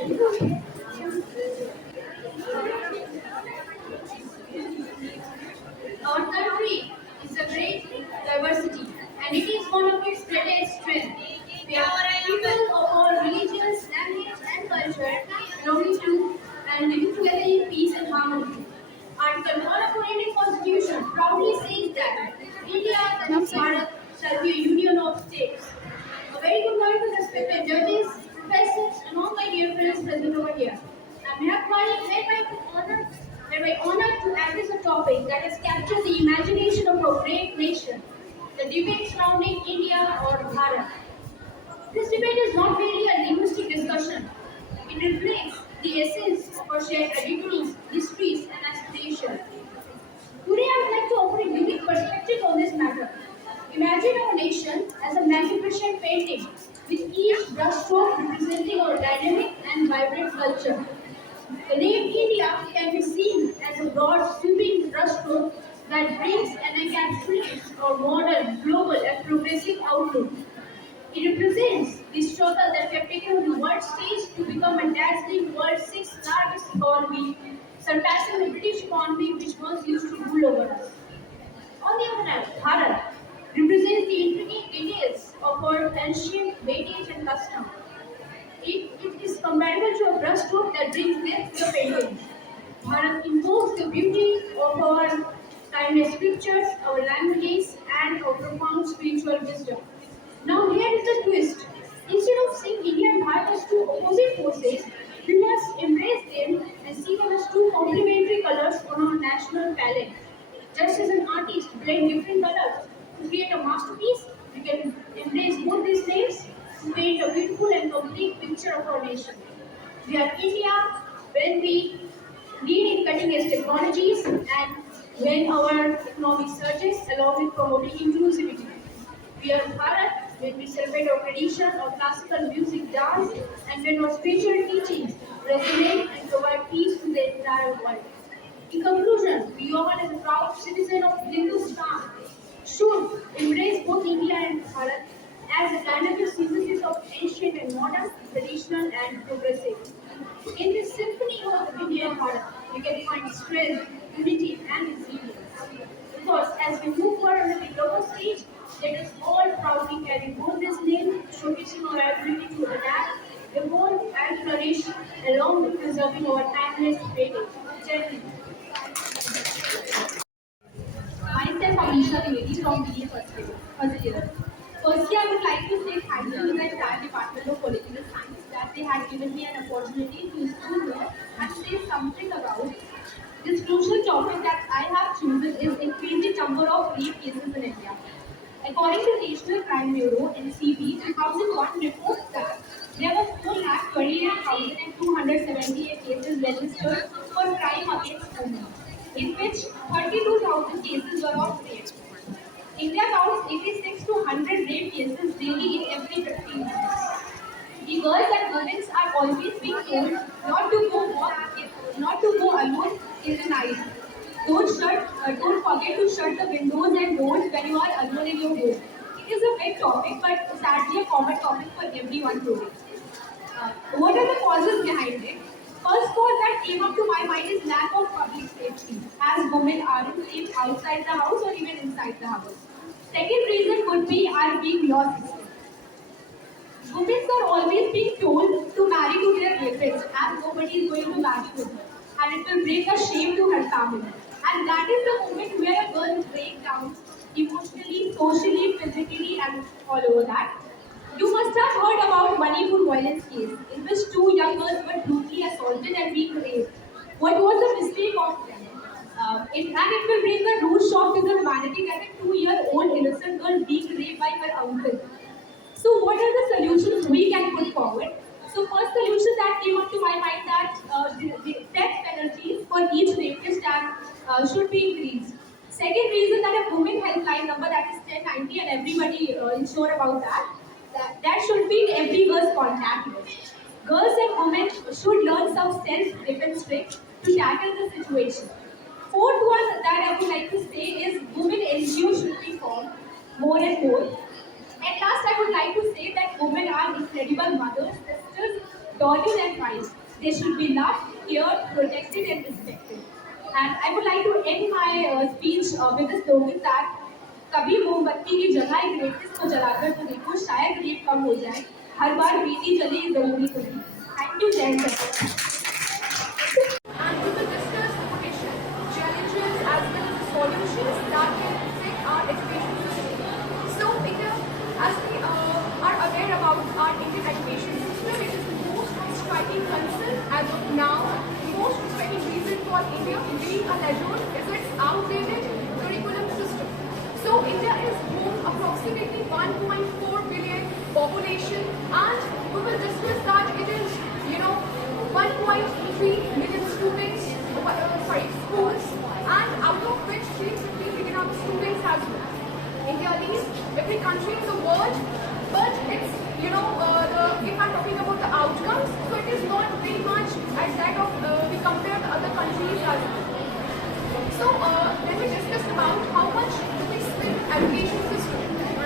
Our country is a great diversity and it is one of its greatest strengths. We are people of all religions, language and culture belonging to and living together in peace and harmony. Article 1 of our Indian Constitution proudly says that India, that is Bharat, shall be a union of states. A very good morning to respected judges, professors, and all my dear friends present over here. I'm very honored to address a topic that has captured the imagination of our great nation, the debate surrounding India or Bharat. This debate is not merely a linguistic discussion. It reflects the essence of our shared identities, histories, and aspirations. Today, I would like to offer a unique perspective on this matter. Imagine our nation as a magnificent painting, with each brushstroke representing our dynamic and vibrant culture. The name India can be seen as a broad, sweeping brushstroke that brings and encapsulates our modern, global, and progressive outlook. It represents the struggle that we have taken on the world stage to become a dazzling world's sixth largest economy, surpassing the British economy which once used to rule over us. On the other hand, Bharat represents the intricate details of our ancient heritage and custom. It is comparable to a brushstroke that brings depth to the painting. Bharat invokes the beauty of our timeless scriptures, our languages, and our profound spiritual wisdom. Now, here is the twist. Instead of seeing India and Bharat as two opposite forces, we must embrace them and see them as two complementary colors on our national palette. Just as an artist blends different colors to create a masterpiece, we can embrace both these names to paint a beautiful and complete picture of our nation. We are India when we lead in cutting edge technologies and when our economy surges along with promoting inclusivity. We are Bharat when we celebrate our tradition of classical music, dance, and when our spiritual teachings resonate and provide peace to the entire world. In conclusion, we all, as a proud citizen of Hindustan, should embrace both India and Bharat as a dynamic synthesis of ancient and modern, traditional and progressive. In this symphony of India and Bharat, we can find strength, unity, and resilience. Because as we move forward on the global stage, let us all proudly carry both this name, showcasing our ability to adapt, evolve, and flourish, along with preserving our timeless heritage. Jai Hind. Myself, Amisha Dwivedi from BA first year. Firstly, I would like to say thank you to the entire Department of Political Science that they had given me an opportunity to speak here and say something about this crucial topic that I have chosen is increasing number of rape cases in India. According to National Crime Bureau (NCB) 2001 reports that there were 4,28,278 cases registered for crime against women, in which 32,000 cases were of rape. India counts 86 to 100 rape cases daily in every 15 minutes. The girls and women are always being told not to go alone in the night. Don't forget to shut the windows and doors when you are alone in your home. It is a big topic, but sadly a common topic for everyone today. What are the causes behind it? First cause that came up to my mind is lack of public safety, as women aren't safe outside the house or even inside the house. Second reason could be our being lost. Women are always being told to marry to their rapists as nobody is going to marry to her. And it will bring a shame to her family. And that is the moment where a girl breaks down emotionally, socially, physically, and all over that. You must have heard about Manipur violence case in which two young girls were brutally assaulted and being raped. What was the mistake of them? And it will bring a rude shock to the humanity that a 2-year-old innocent girl being raped by her uncle. So what are the solutions we can put forward? So first solution that came up to my mind that the death penalties for each rapist should be increased. Second reason that a women helpline number that is 1090 and everybody is sure about that should be in every girl's contact list. Girls and women should learn some self-defense tricks to tackle the situation. Fourth one that I would like to say is women NGOs should be formed more and more. At last, I would like to say that women are incredible mothers, sisters, learning and rights. They should be loved, cared, protected, and respected. And I would like to end my speech with the slogan that कभी मोमबत्ती की जगह एक रेत को जलाकर तो देखो शायद रेत कम हो जाए हर बार रीति जले जरूरी तो नहीं थैंक यू जय Hind And we will discuss potential challenges as well as the solutions that can affect our education system. So, India, as we are aware about our Indian education system, it is the most striking concern as of now. The most striking reason for India being a legend is its outdated curriculum system. So, India is home approximately 1.4 billion population, and we will discuss that it is, 1.3 million students, schools, and out of which 350 million are students as well. India leads every country in the world, but it's, if I'm talking about the outcomes, so it is not very much as that of, we compare the other countries as well. So, let me discuss about how much do we spend in education system.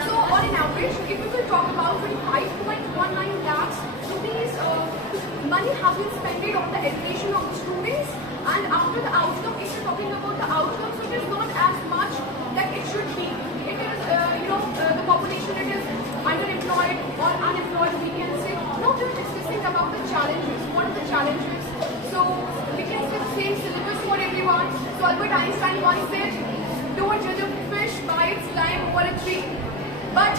So, on an average, if we will talk about 25.19 lakhs rupees, money has been spent on the education of the students, and after the outcome, if you're talking about the outcome, so it is not as much that it should be. It is, the population, it is underemployed or unemployed, we can say. Now we're discussing about the challenges. What are the challenges? So, we can say the same syllabus for everyone. So, Albert Einstein once said, don't judge a fish by its slime over a tree. But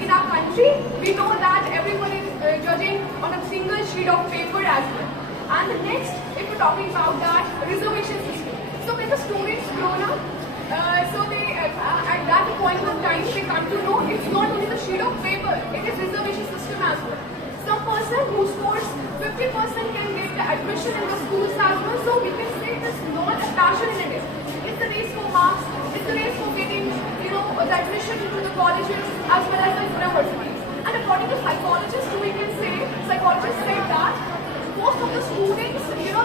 in our country, we know that everyone is judging on a single sheet of paper as well. And the next, if we're talking about that, reservation system. So when the students grown up, so they at that point of time they come to know it's not only the sheet of paper, it is reservation system as well. Some person who scores 50% can get the admission in the schools as well. So we can say it is not a passion in it. It's the race for marks, it's the race for getting, the admission into the colleges as well as the universities. And according to psychologists, we can say, psychologists say that most of the students, they are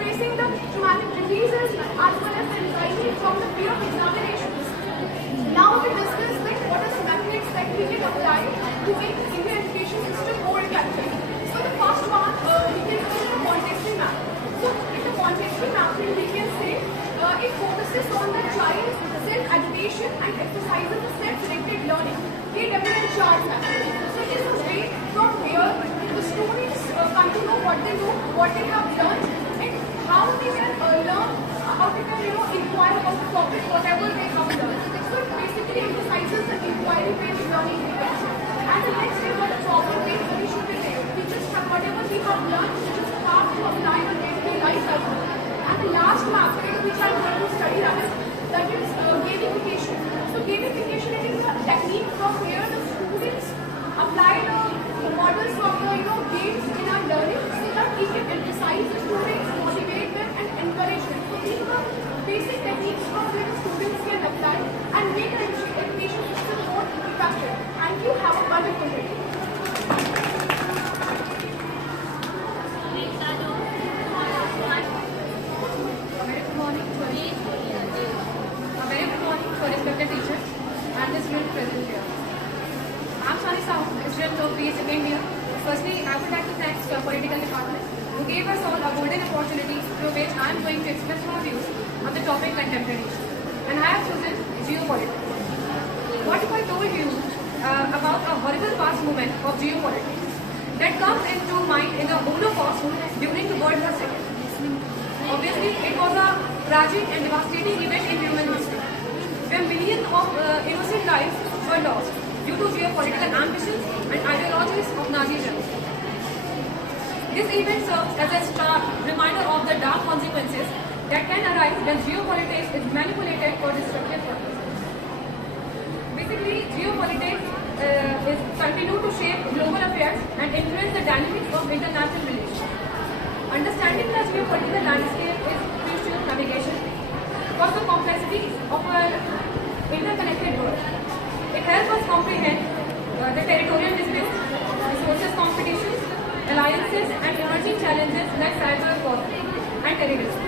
facing the traumatic diseases as well as the anxiety from the fear of examinations. Now we discuss what are the methods that we can apply to make Indian education system more effective. So the first one, we can say the Montessori map. So in the Montessori mapping, we can say it focuses on the child's self-education and emphasizes the self-directed learning. KWL chart method. So it is a way from where the students come to know what they know, what they have learned, and how they can learn, how they can inquire about the topic, whatever they have learned. So it basically emphasizes the inquiry-based learning methods. And the next is the problem-based solution method. We just have whatever we have learned, we just have to apply on everyday life as well. And the last method which I'm going to study that is gamification. So gamification is a technique from where the students apply the models from the games in our learning so that we can emphasize the students, motivate them and encourage them. So these are basic techniques from where the students can apply and make an education system more effective. Thank you. Have a wonderful day. Respected teachers and the students present here. I'm Shani Sahu, student of BS in India. Firstly, I would like to thank the political department who gave us all a golden opportunity through which I am going to express my views on the topic contemporary. And I have chosen geopolitics. What if I told you about a horrible past moment of geopolitics that comes into mind in the Holocaust during the World War II? Obviously, it was a tragic and devastating event in human history, where millions of innocent lives were lost due to geopolitical ambitions and ideologies of Nazi Germany. This event serves as a stark reminder of the dark consequences that can arise when geopolitics is manipulated for destructive purposes. Basically, geopolitics is continue to shape global affairs and influence the dynamics of international relations. Understanding the geopolitical landscape is crucial navigation because the complexities of our interconnected world. It helps us comprehend the territorial disputes, resources competitions, alliances and emerging challenges like cyber warfare and terrorism.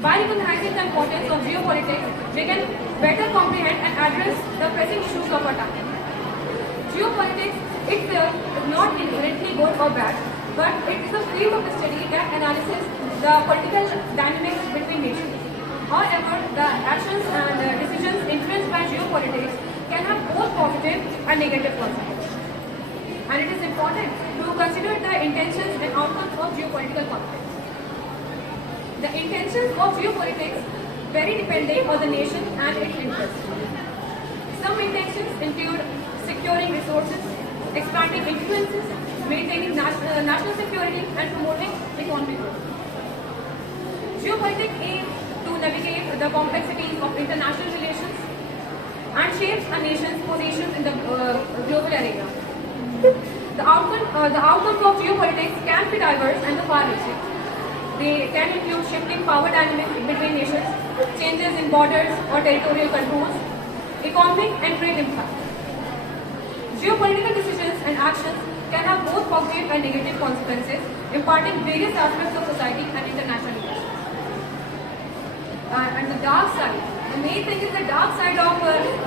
By recognizing the importance of geopolitics, we can better comprehend and address the pressing issues of our time. Geopolitics itself is not inherently good or bad, but it is a field of study that analyzes the political dynamics between nations. However, the actions and decisions influenced by geopolitics can have both positive and negative consequences. And it is important to consider the intentions and outcomes of geopolitical conflicts. The intentions of geopolitics vary depending on the nation and its interests. Some intentions include securing resources, expanding influences, maintaining national security, and promoting economic growth. Geopolitics aims to navigate the complexities of international relations and shapes a nation's position in the global arena. The outcomes of geopolitics can be diverse and far-reaching. They can include shifting power dynamics between nations, changes in borders or territorial controls, economic and trade impact. Geopolitical decisions and actions can have both positive and negative consequences, impacting various aspects of society and international relations. And the dark side. The main thing is the dark side of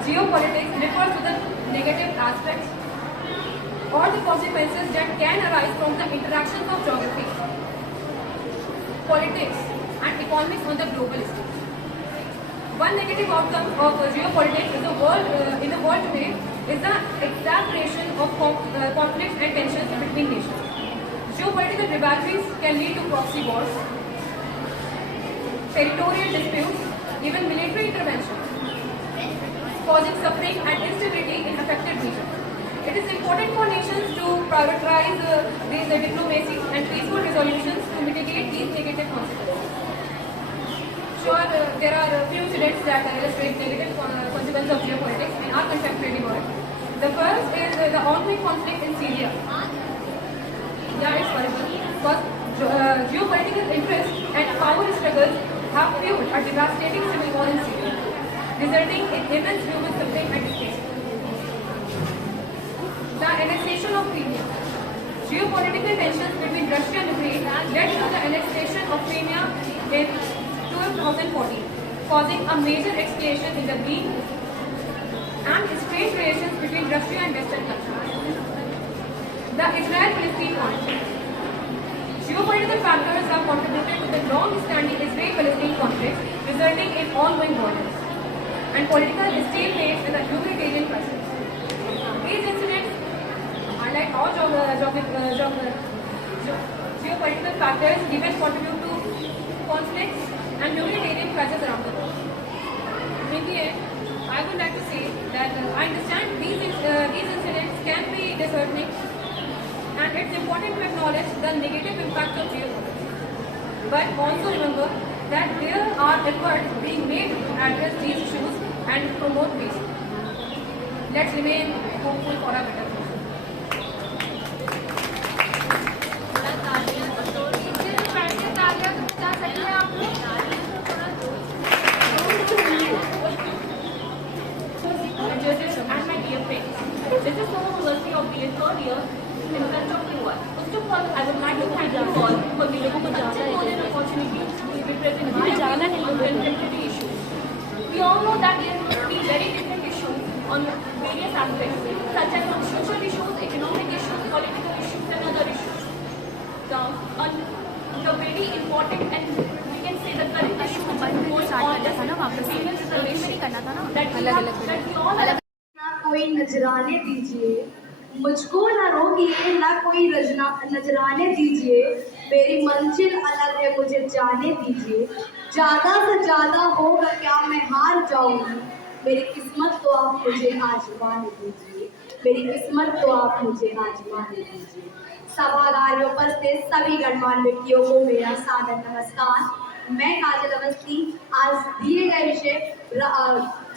geopolitics refers to the negative aspects or the consequences that can arise from the interactions of geography, politics, and economics on the global stage. One negative outcome of geopolitics in the world today is the exacerbation of conflicts and tensions between nations. Geopolitical rivalries can lead to proxy wars, territorial disputes, even military intervention, causing suffering and instability in affected regions. It is important for nations to prioritize these diplomacy and peaceful resolutions to mitigate these negative consequences. Sure, there are a few incidents that illustrate negative consequences of geopolitics in our contemporary world. The first is the ongoing conflict in Syria. Yeah, it's horrible. Because geopolitical interests and power struggles have fueled a devastating civil war in Syria, resulting in immense human suffering and displacement. The annexation of Crimea. Geopolitical tensions between Russia and Ukraine led to the annexation of Crimea in 2014, causing a major escalation in the weak and strained relations between Russia and Western countries. The Israel-Palestine conflict. Geopolitical factors have contributed to the long-standing Israel-Palestine conflict, resulting in ongoing borders and political stalemates in the humanitarian crisis. These incidents highlight how geopolitical factors even contribute to conflicts and humanitarian crises around the world. In the end, I would like to say that I understand these incidents can be disheartening, and it's important to acknowledge the negative impacts of geopolitics. But also remember that there are efforts being made to address these issues and promote peace. Let's remain hopeful for a better future. And my dear friends, this is the university of the third year in front of you all. First of all, I would like to thank you all for giving me such a golden opportunity to be present on contemporary issues. We all know that there will be very different issues on various aspects, such as on social issues, economic issues, political issues, and other issues. The very important and we can say the current issue going on is female reservation that we all are. ना कोई नजराने दीजिए, मुझको ना रोकिए, ना कोई नजराने दीजिए, मेरी मंजिल अलग है, मुझे जाने दीजिए, ज्यादा से ज्यादा होगा क्या मैं हार जाऊंगी, मेरी किस्मत तो आप मुझे आजमाने दीजिए, मेरी किस्मत तो आप मुझे आजमाने दीजिए। सभागार में उपस्थित सभी गणमान्य व्यक्तियों को मेरा सादर नमस्कार। मैं काजल अवस्थी आज दिए गए विषय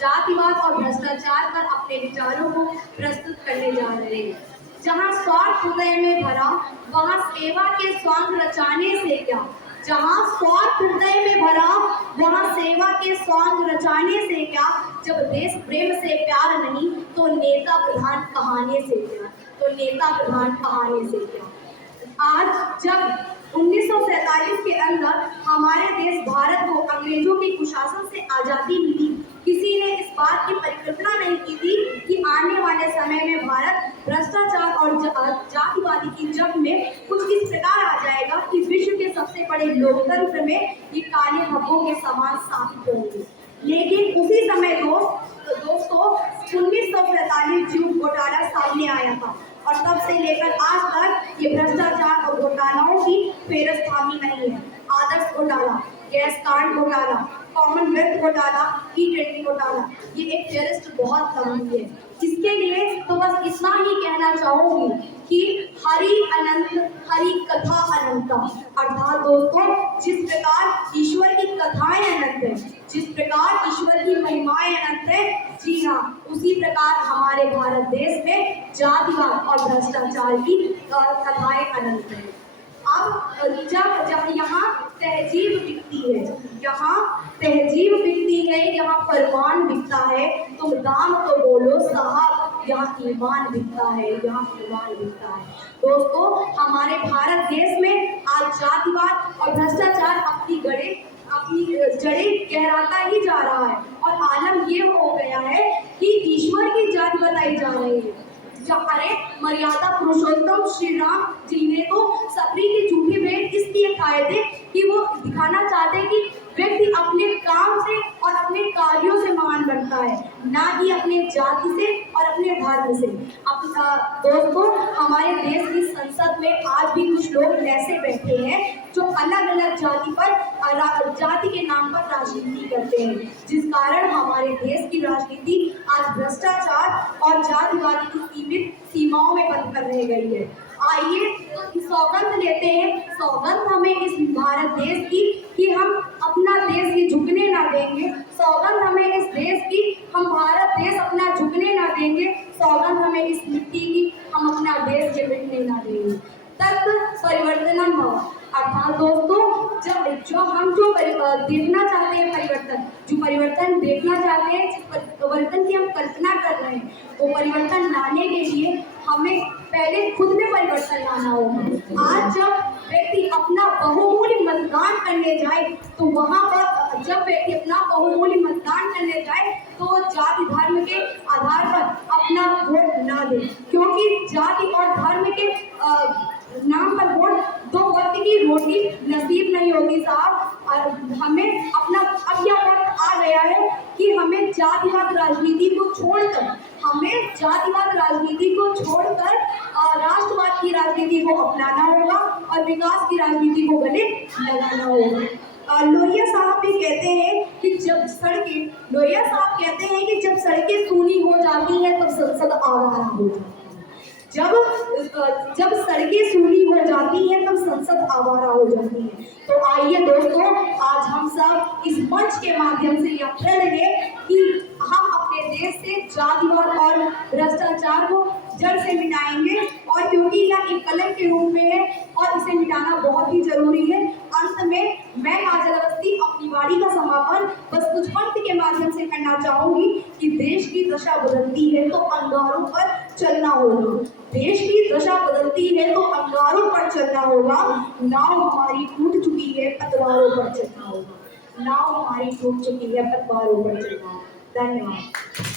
जातिवाद और भ्रष्टाचार पर अपने विचारों को प्रस्तुत करने जा रहे हैं। जहां स्वार्थ हृदय में भरा वहां सेवा के स्वांग रचाने से क्या, जहां स्वार्थ हृदय में भरा वहां सेवा के स्वांग रचाने से क्या, जब देश प्रेम से प्यार नहीं तो नेता प्रधान कहानी से क्या, तो नेता प्रधान कहानी से क्या। आज जब 1947 के अंदर हमारे देश भारत को अंग्रेजों के कुशासन से आज़ादी मिली, किसी ने इस बात की परिकल्पना नहीं की थी कि आने वाले समय में भारत भ्रष्टाचार और जातिवादी की जंग में कुछ इस प्रकार आ जाएगा कि विश्व के सबसे बड़े लोकतंत्र में ये काले धब्बों के समान साबित होंगे। लेकिन उसी समय दोस्तों 1947 जून घोटाला सामने आया था और तब से लेकर आज तक ये भ्रष्टाचार और घोटालाओं की फेरस थामी नहीं है। आदर्श घोटाला, गैस कांड घोटाला, कॉमनवेल्थ घोटाला, E20 घोटाला, ये एक फेरिस्ट बहुत लंबी है। इसके लिए तो बस इतना ही कहना चाहूंगी कि हरि अनंत हरि कथा अनंता, अर्थात दोस्तों जिस प्रकार ईश्वर की कथाएं अनंत है, जिस प्रकार ईश्वर की महिमाएं अनंत है, जी हाँ, उसी प्रकार हमारे भारत देश में जातिवाद और भ्रष्टाचार की कथाएं अनंत है। अब जब यहाँ तहजीब बिकती है, यहाँ तहजीब बिकती है, यहाँ फरमान बिकता है, तुम दाम तो बोलो साहब, यहाँ ईमान बिकता है, यहाँ ईमान बिकता है। दोस्तों हमारे भारत देश में आज जातिवाद और भ्रष्टाचार अपनी जड़ें गहराता ही जा रहा है और आलम ये हो गया है कि ईश्वर की जाति बताई जा रही है। हमारे मर्यादा पुरुषोत्तम श्री राम जी ने तो सबरी की झूठी भेंट इसलिए खाए थे कि वो दिखाना चाहते कि व्यक्ति अपने काम से और अपने कार्यों से महान बनता है, ना कि अपने जाति से और अपने धर्म से। दोस्तों हमारे देश की संसद में आज भी कुछ लोग ऐसे बैठे हैं जो अलग अलग जाति के नाम पर राजनीति करते हैं, जिस कारण हमारे देश की राजनीति आज भ्रष्टाचार और जातिवादी की सीमित सीमाओं में बंद कर रह गई है। आइए सौगंध लेते हैं, सौगंध हमें इस भारत देश की कि हम अपना देश की झुकने ना देंगे, सौगंध हमें इस देश की हम भारत देश अपना झुकने ना देंगे, सौगंध हमें इस मिट्टी की हम अपना देश के मिटने ना देंगे। तत् परिवर्तनम भव, अर्थात दोस्तों जो देखना चाहते हैं परिवर्तन देखना चाहते हैं, जिस परिवर्तन की हम कल्पना कर रहे हैं, वो परिवर्तन लाने के लिए हमें पहले खुद में परिवर्तन लाना होगा। आज जब व्यक्ति अपना बहुमूल्य मतदान करने जाए तो वहाँ पर तो जाति धर्म के आधार पर अपना वोट ना दे, क्योंकि जाति और धर्म के नाम पर वोट दो वक्त की रोटी नसीब नहीं होती साहब। और हमें अपना अब यह वक्त आ गया है कि हमें जातिवाद राजनीति को छोड़कर राष्ट्रवाद की राजनीति को अपनाना होगा और विकास की राजनीति को गले लगाना होगा। लोहिया साहब भी कहते हैं कि जब सड़कें सूनी हो जाती हैं तब संसद आवारा हो जाती है। जब सड़कें सूनी हो जाती हैं तब संसद आवारा हो जाती है। तो आइए दोस्तों आज हम सब इस मंच के माध्यम से यह प्रण लें कि हम अपने देश से जातिवाद और भ्रष्टाचार को जड़ से मिटाएंगे, और क्योंकि यह एक कलंक के रूप में है और इसे मिटाना बहुत ही जरूरी है। अंत में मैं काजल अवस्थी अपनी वाणी का समापन बस कुछ पंक्ति के माध्यम से करना चाहूंगी कि देश की दशा बदलती है तो अंगारों पर चलना होगा, देश की दशा बदलती है तो अंगारों पर चलना होगा, नाव हमारी टूट चुकी है पतवारों पर चलना होगा, नाव हमारी टूट चुकी है पतवारों पर चलना होगा। धन्यवाद।